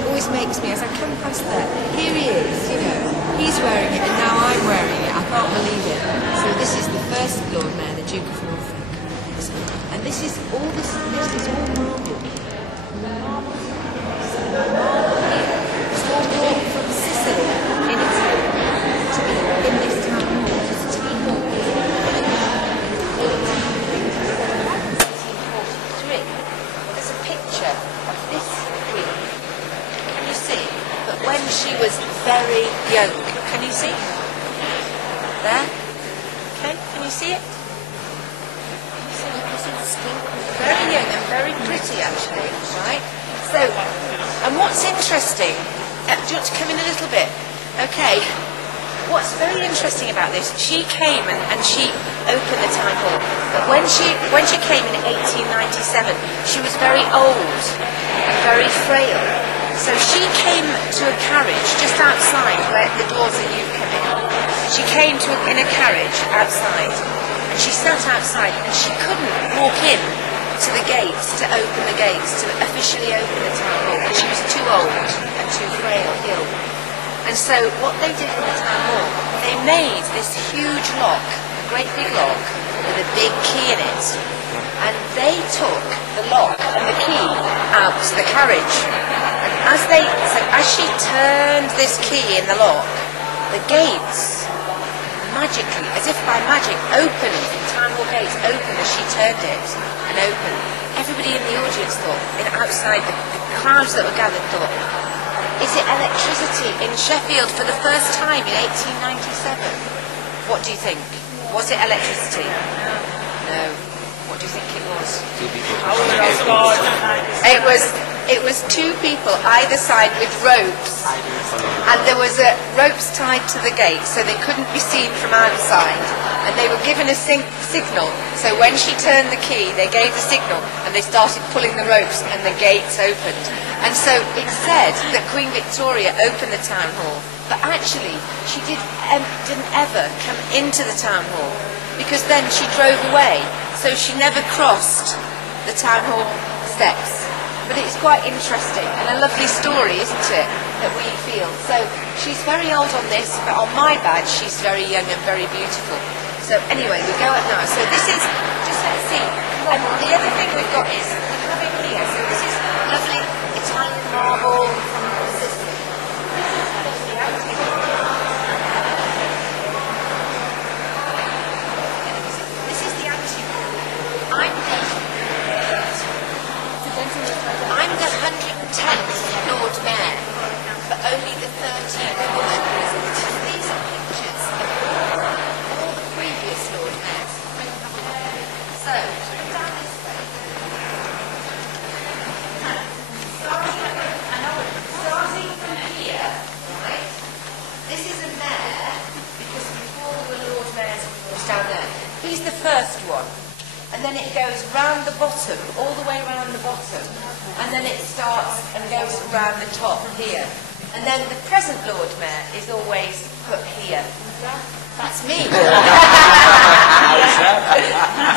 it always makes me, as I come past there, here he is, you know, he's wearing it and now I'm wearing it. I can't believe it. So this is the first Lord Mayor, the Duke of Norfolk. And this is all marble. Marble here. It's all brought from Sicily in Italy to be in this town hall. To be bought in 1843. There's a picture of this queen. Can you see? But when she was very young. Can you see? There? Okay, can you see it? Very young and very pretty, actually, right? So, and what's interesting, do you want to come in a little bit? Okay, what's very interesting about this, she came and she opened the town hall, but when she came in 1897, she was very old and very frail. So she came to a carriage just outside where the doors that you come in. She came in a carriage outside, and she sat outside, and she couldn't walk in to the gates, to open the gates, to officially open the town hall, because she was too old and too frail, ill. And so what they did in the town hall, they made this huge lock, a great big lock, with a big key in it. And they took the lock and the key out to the carriage. And as she turned this key in the lock, the gates magically, as if by magic, opened, the town hall gates opened as she turned it and opened. Everybody in the audience thought, outside the crowds that were gathered thought, is it electricity in Sheffield for the first time in 1897? What do you think? Was it electricity? No. What do you think it was? It was two people either side with ropes, and there was ropes tied to the gate so they couldn't be seen from outside, and they were given a signal. So when she turned the key, they gave the signal and they started pulling the ropes and the gates opened. And so it said that Queen Victoria opened the town hall, but actually she didn't ever come into the town hall, because then she drove away, so she never crossed the town hall steps. But it's quite interesting and a lovely story, isn't it, that we feel. So she's very old on this, but on my badge she's very young and very beautiful. So anyway, we go up now. So this is, just let's see, and the other thing we've got is, we have it here, so this is lovely Italian marble from Sicily. This is the antique. I'm the 110th Lord Mayor, but only the 13th woman. These are pictures of all the previous Lord Mayors. So, down this way. Starting from here, right? This is a mayor, because before there were Lord Mayors, of course, down there. He's the first one. And then it goes round the bottom, all the way round the bottom, and then it starts and goes round the top here. And then the present Lord Mayor is always put here. That's me.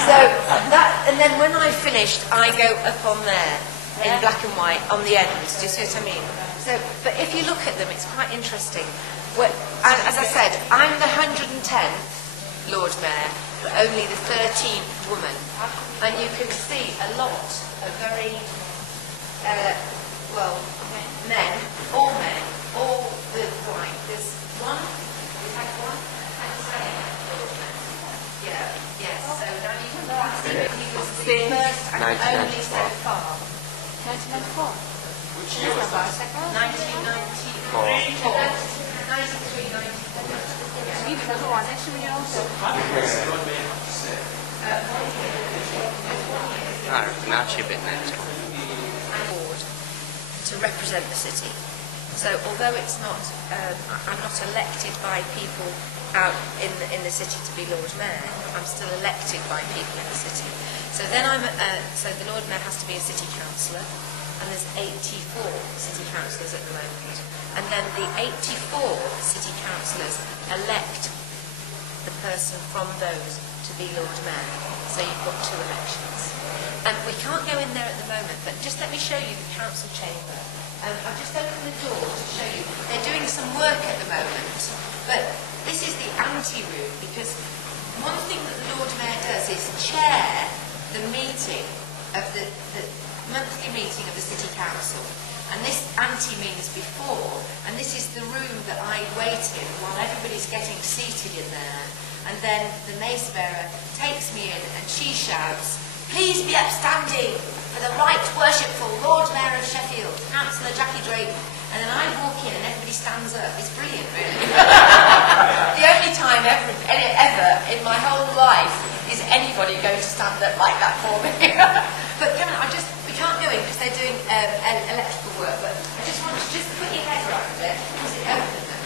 So that, and then when I've finished, I go up on there in black and white on the ends. Do you see what I mean? So, but if you look at them, it's quite interesting. And as I said, I'm the 110th Lord Mayor, but only the 13th woman. And you can see a lot of very, men, all the right. There's one, we had one, yeah, yes. So now you can see he was the first and only so far. 1994? Which year was that? 1994. 93, to represent the city. So although it's not, I'm not elected by people out in the city to be Lord Mayor, I'm still elected by people in the city. So then so the Lord Mayor has to be a city councillor, and there's 84 city councillors at the moment. And then the 84 city councillors elect the person from those to be Lord Mayor. So you've got two elections. And we can't go in there at the moment, but just let me show you the council chamber. I've just opened chair the meeting of the monthly meeting of the City Council. And this ante means before, and this is the room that I wait in while everybody's getting seated in there. And then the mace bearer takes me in and she shouts, "Please be upstanding for the right worshipful Lord Mayor of Sheffield, Councillor Jackie Drayton." And then I walk in and everybody stands up. It's brilliant, really. The only time ever in my whole life is anybody going to stand up like that for me. But come on, we can't go in because they're doing electrical work, but I just want you to just put your head around it. Is it open then?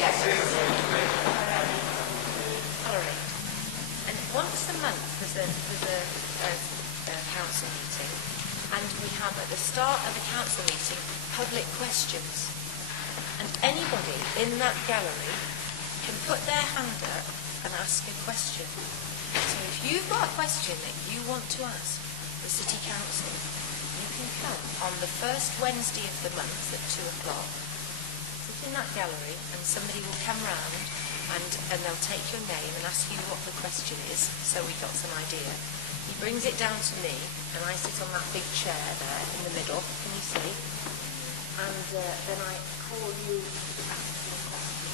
Yes. Tolerate. And once a month there's a council meeting, and we have at the start of a council meeting public questions. And anybody in that gallery can put their hand up and ask a question. So if you've got a question that you want to ask the City Council, you can come on the first Wednesday of the month at 2 o'clock, sit in that gallery, and somebody will come round and they'll take your name and ask you what the question is, so we've got some idea. He brings it down to me, and I sit on that big chair there in the middle, can you see? And then I call you to ask your question.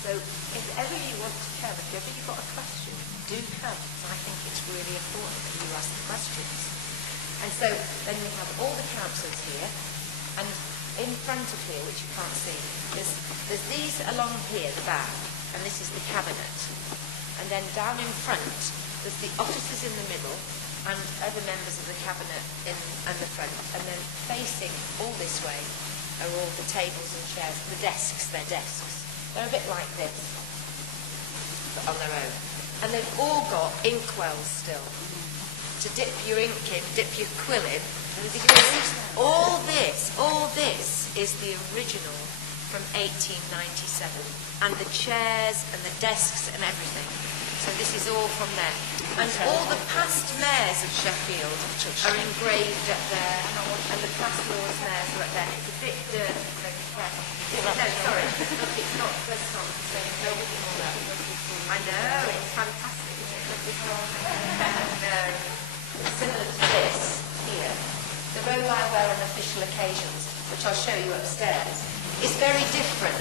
So if ever you want to come, if ever you've got a question, do come, because I think it's really important that you ask the questions. And so then we have all the councillors here, and in front of here, which you can't see, there's these along here, the back, and this is the cabinet. And then down in front, there's the officers in the middle, and other members of the cabinet in the front. And then facing all this way are all the tables and chairs, the desks, they're desks. They're a bit like this, but on their own. And they've all got inkwells still to dip your ink in, dip your quill in. Because all this is the original from 1897. And the chairs and the desks and everything. So this is all from there. And all the past mayors of Sheffield are engraved up there, and the past Lord Mayors are up there. It's a bit dirty, so be careful. No, sorry. Look, it's not. That's not the same. No, we can all that. I know, it's fantastic, isn't it? No. Similar to this here. The robe I wear on official occasions, which I'll show you upstairs, is very different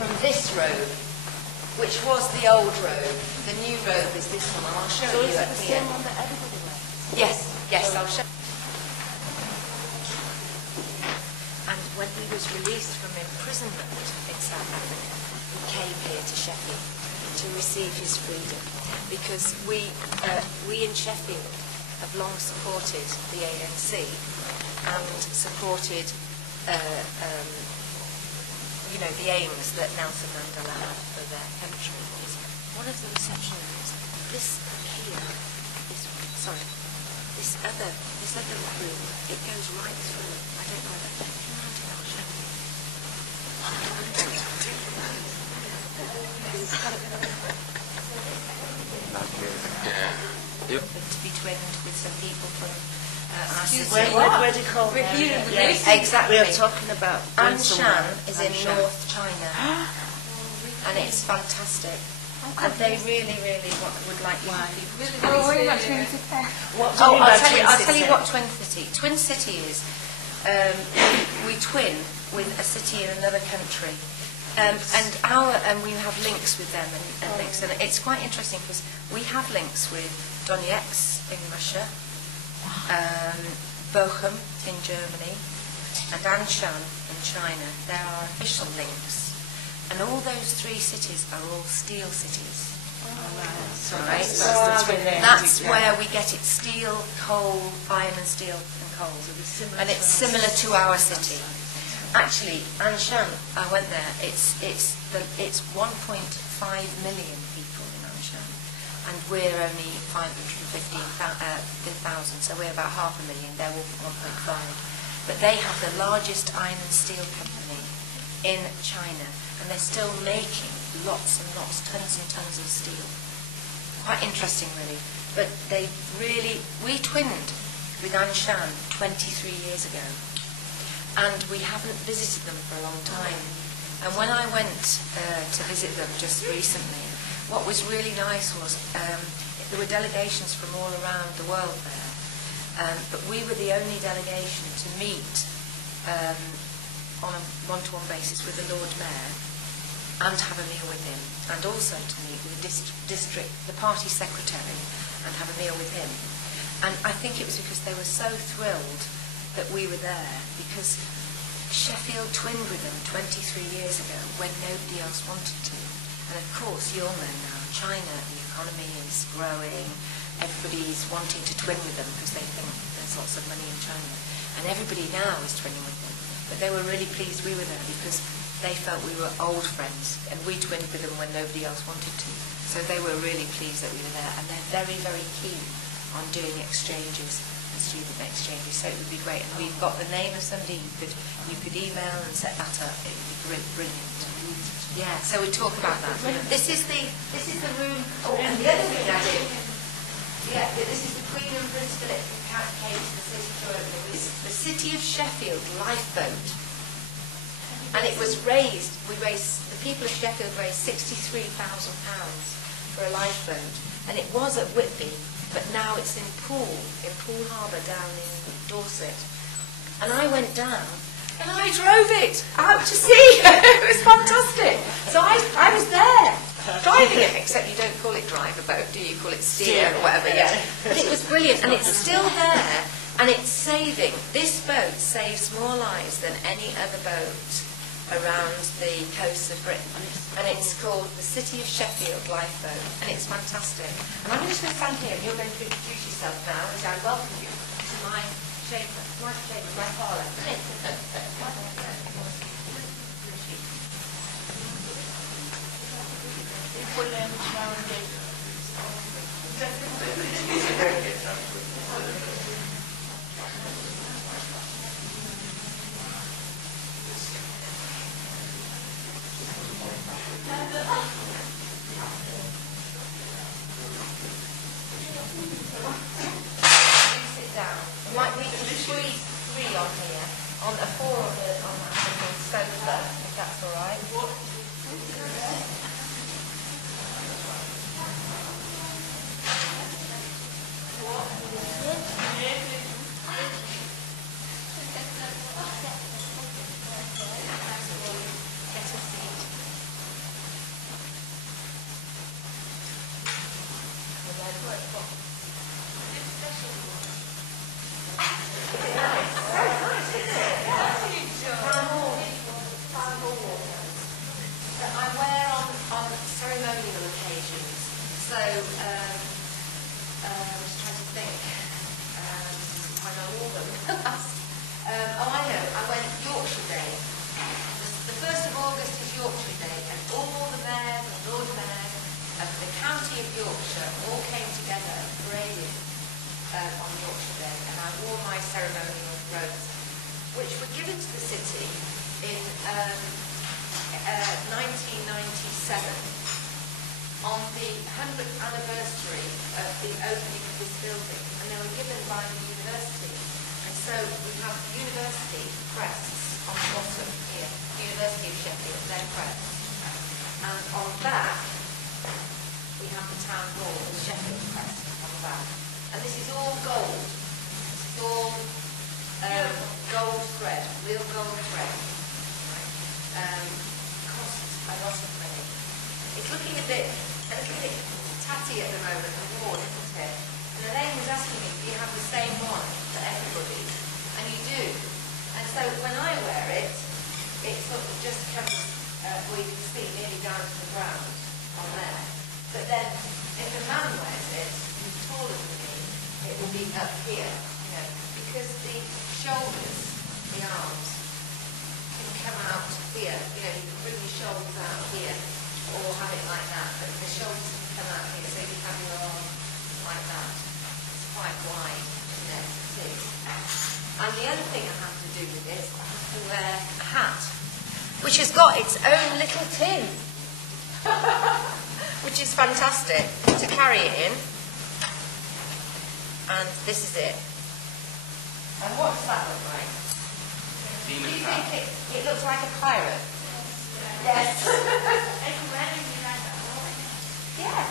from this robe, which was the old robe. The new robe is this one, and I'll show you up here. One that everybody wears? Yes, I'll show you. And when he was released from imprisonment in South Africa, he came here to Sheffield to receive his freedom, because we in Sheffield have long supported the ANC and supported the aims that Nelson Mandela had for their country. One of the reception rooms, this other room, it goes right through. I don't know whether I'll show you. Yep. To be twinned with some people from our city. Where do you call it? Yes, exactly. We are talking about Anshan is in North China, and it's fantastic. And they really would like you to be I'll tell you what Twin City. Twin City is we twin with a city in another country. And we have links with them and links, and it's quite interesting because we have links with Donetsk in Russia, Bochum in Germany, and Anshan in China. There are official links, and all those three cities are all steel cities. Right? That's where we get it: steel, coal, iron, and steel and coal, and it's similar to our city. Actually, Anshan, I went there. It's 1.5 million people in Anshan, and we're only 515,000, so we're about 500,000. They're 1.5, but they have the largest iron and steel company in China, and they're still making lots and lots, tons and tons of steel. Quite interesting, really. But we twinned with Anshan 23 years ago. And we haven't visited them for a long time. And when I went to visit them just recently, what was really nice was there were delegations from all around the world there, but we were the only delegation to meet on a one-to-one basis with the Lord Mayor and have a meal with him, and also to meet with the party secretary and have a meal with him. And I think it was because they were so thrilled that we were there, because Sheffield twinned with them 23 years ago when nobody else wanted to. And of course, you'll know now, China, the economy is growing, everybody's wanting to twin with them because they think there's lots of money in China. And everybody now is twinning with them. But they were really pleased we were there because they felt we were old friends, and we twinned with them when nobody else wanted to. So they were really pleased that we were there, and they're very, very keen on doing exchanges and student exchanges, so it would be great. And we've got the name of somebody you could email and set that up. It would be brilliant. Yeah, so we talk about that. This is the room. Oh, and the other thing I did. Yeah, this is the Queen and Prince Philip came to the city for opening. The City of Sheffield lifeboat. And it was the people of Sheffield raised £63,000 for a lifeboat. And it was at Whitby, but now it's in Poole Harbour down in Dorset. And I went down and I drove it out to sea. It was fantastic. So I was there, driving it, except you don't call it drive a boat, do you? You call it steer or whatever, yeah. But it was brilliant, and it's still there, and it's saving. This boat saves more lives than any other boat around the coast of Britain, and it's called the City of Sheffield Lifeboat, and it's fantastic. And I'm just going to stand here, and you're going to introduce yourself now, as I welcome you to my chamber, my parlour. Which has got its own little tin, which is fantastic to carry it in. And this is it. And what does that look like? Do you think it looks like a pirate? Yes. Yeah.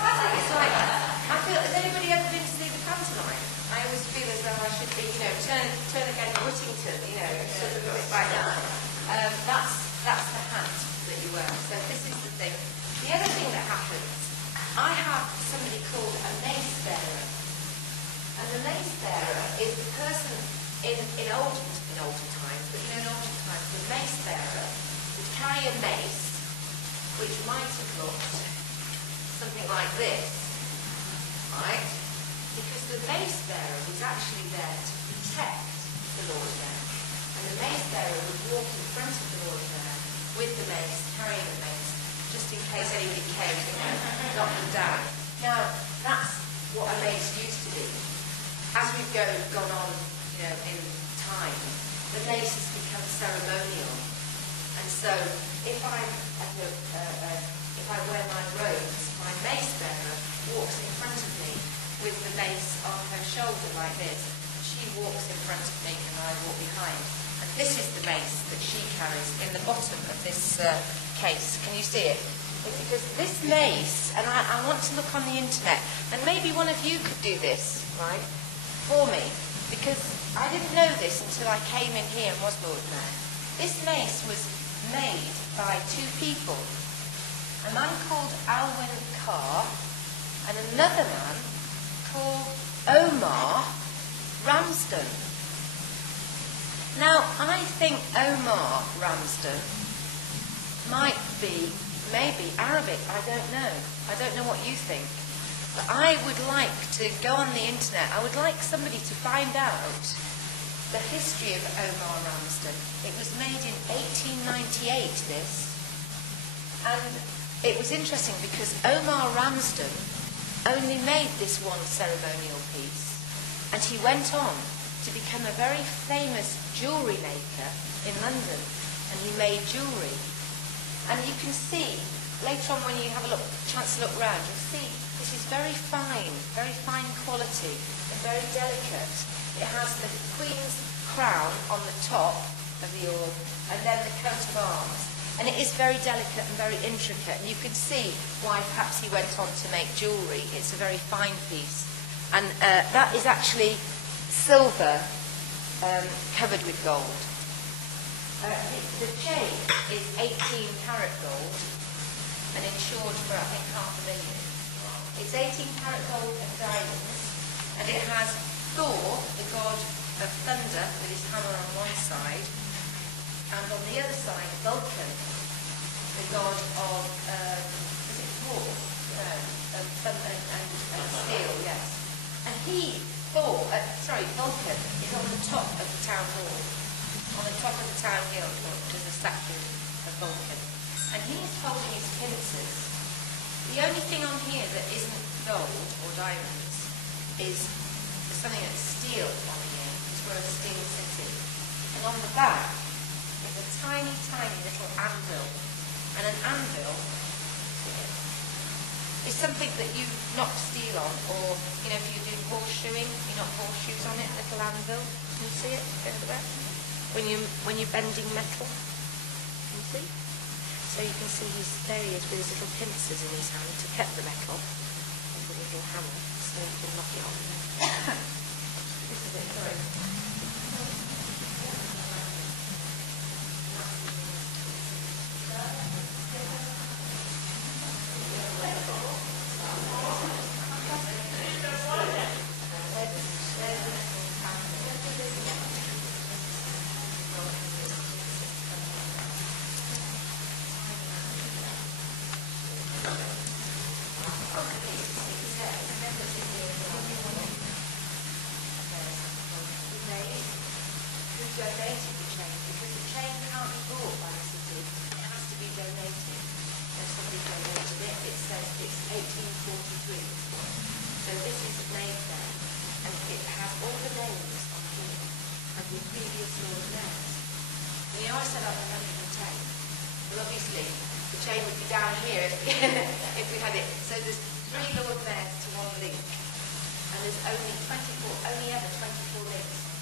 It's like, I feel, has anybody ever been to see the pantomime? I always feel as though I should be, turn again Whittington, sort of a bit like that. That's the hat that you wear. So this is the thing. The other thing that happens, I have somebody called a mace bearer. And the mace bearer is the person in olden times, but in olden times, the mace bearer would carry a mace, which might have looked something like this, right? Because the mace bearer was actually there to protect the Lord Mayor. And the mace bearer would walk in front of the Lord Mayor with the mace, carrying the mace, just in case anybody came to knock them down. Now, that's what a mace used to be. As we've gone on, in time, the mace has become ceremonial. And so, if I wear my robes, my mace bearer walks in front of me with the mace on her shoulder like this. She walks in front of me and I walk behind. And this is the mace that she carries in the bottom of this case. Can you see it? It's because this mace, and I want to look on the internet, and maybe one of you could do this, right, for me, because I didn't know this until I came in here and was Lord Mayor. This mace was made by two people. A man called Alwyn Carr and another man called Omar Ramsden. Now, I think Omar Ramsden might be maybe Arabic, I don't know. I don't know what you think. But I would like to go on the internet. I would like somebody to find out the history of Omar Ramsden. It was made in 1898, this. And it was interesting because Omar Ramsden only made this one ceremonial piece. And he went on to become a very famous jewellery maker in London. And he made jewellery. And you can see, later on when you have a chance to look round, you'll see this is very fine quality and very delicate. It has the Queen's crown on the top of the orb and then the coat of arms. And it is very delicate and very intricate. And you can see why perhaps he went on to make jewellery. It's a very fine piece. And that is actually silver covered with gold. The chain is 18 karat gold and insured for, I think, $500,000. It's 18 karat gold and diamonds, and it has Thor, the god of thunder, with his hammer on one side, and on the other side, Vulcan, the god of, is it Thor? No, of thunder and steel, yes. And Vulcan is on the top of the town hall. On the top of the town hill, there's a statue of Vulcan. And he is holding his pincers. The only thing on here that isn't gold or diamonds is something that's steel on here, because we're a steel city. And on the back is a tiny, tiny little anvil. And an anvil is something that you knock steel on, or, if you're doing horseshoeing, you knock horseshoes on it, little anvil. Can you see it over the back? When you're bending metal. Can you see? So you can see there he is with his little pincers in his hand to cut the metal with a little hammer, so you can knock it off. This is it, sorry. Donated the chain, because the chain can't be bought by the city. It has to be donated. So somebody donated it. It says it's 1843. So this is made there, and it has all the names on here of the previous Lord Mayors. I said up 110. Well, obviously the chain would be down here if we had it. So there's 3 Lord Mayors to 1 link, and there's only ever 24 links.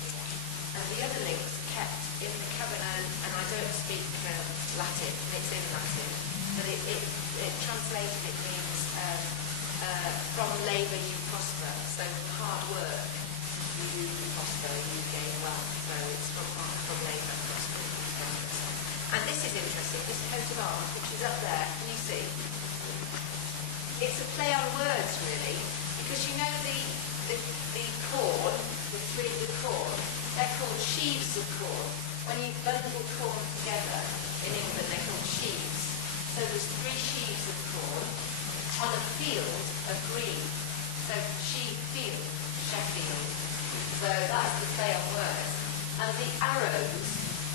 And the other links are kept in the cupboard, and I don't speak Latin, and it's in Latin, but it translated, it means from labour you prosper, so hard work you prosper, you gain wealth, so it's from labour prosper. And this is interesting, this coat of arms, which is up there, can you see? It's a play on words, really, because you know the corn, the corn, they're called sheaves of corn. When you bundle corn together in England, they're called sheaves. So there's 3 sheaves of corn on a field of green. So sheaf field, Sheffield. So that's the play on words. And the arrows,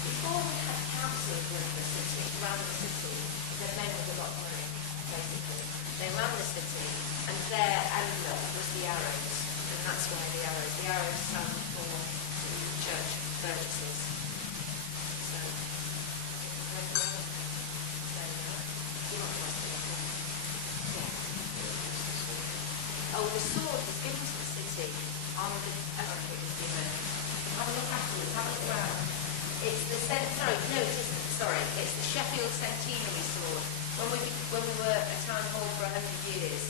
before we had councils around the city, the men with a lot of money, basically. They ran the city, and their emblem was the arrows. And that's why the arrows stand for church burgesses. So, oh, the sword was given to the city on the... I don't think it was given. Have a look afterwards, have a look around. It's the... Sorry, no, it isn't. Sorry, it's the Sheffield centenary sword. When we were at Town Hall for 100 years,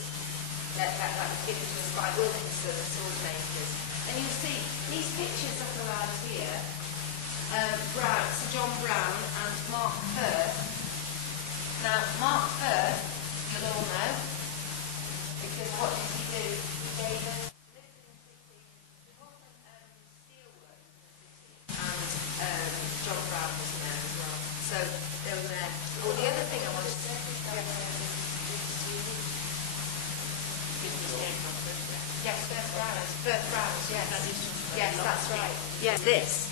that was given to us by Wilkinson, the sword makers. And you'll see these pictures up around here, Sir John Brown and Mark Firth. Now, Mark Firth, you'll all know, because what did he do? David lived in the city, he wasn't steelwork in the city, and John Brown was there as well. So they were there. Oh, the other thing I wanted to say, yes, Firth Browns, yes. Yes, that's right. Yes, this.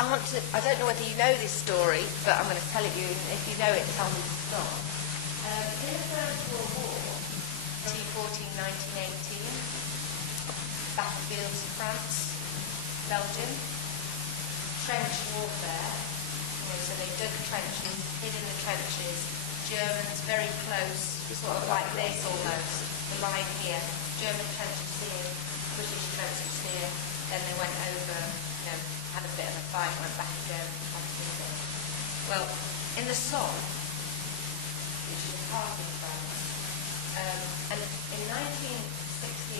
I don't know whether you know this story, but I'm going to tell it you, and if you know it, tell me to stop. In the First World War, 1914-1918, battlefields of France, Belgium, trench warfare, so they dug trenches, hid in the trenches, Germans very close, sort of like this almost, the line here, German trenches here, British trenches here, then they went over, had a bit of a fight, went back again, well, in the Somme, which is part of France, and in 1916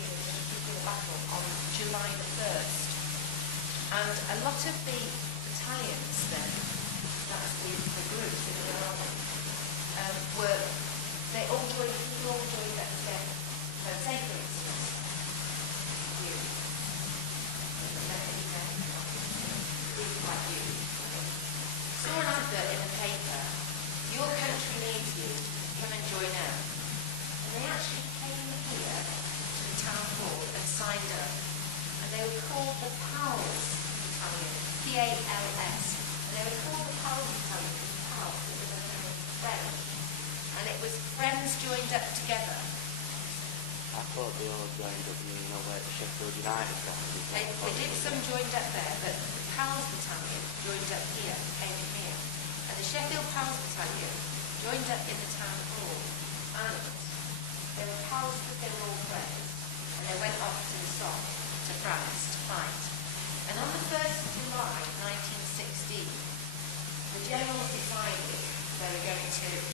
there was a nuclear battle on July the 1st, and a lot of the battalions then, that's the groups in the army, they all joined up together. So say for instance, you, like you, saw an advert in the paper, your country needs you, come and join up. And they actually came here to the town hall and signed up. And they were called the PALS Battalion, P-A-L-S. And they were called the PALS Battalion because PALS is a name of French. And it was friends joined up together. I thought they all joined up, where Sheffield United got. They did some joined up there, but the PALS Battalion joined up here, came in here. And the Sheffield PALS Battalion joined up in the town hall. And they were PALS because they were all friends. And they went off to the Somme, to France, to fight. And on the 1st of July 1916, the generals decided they were going to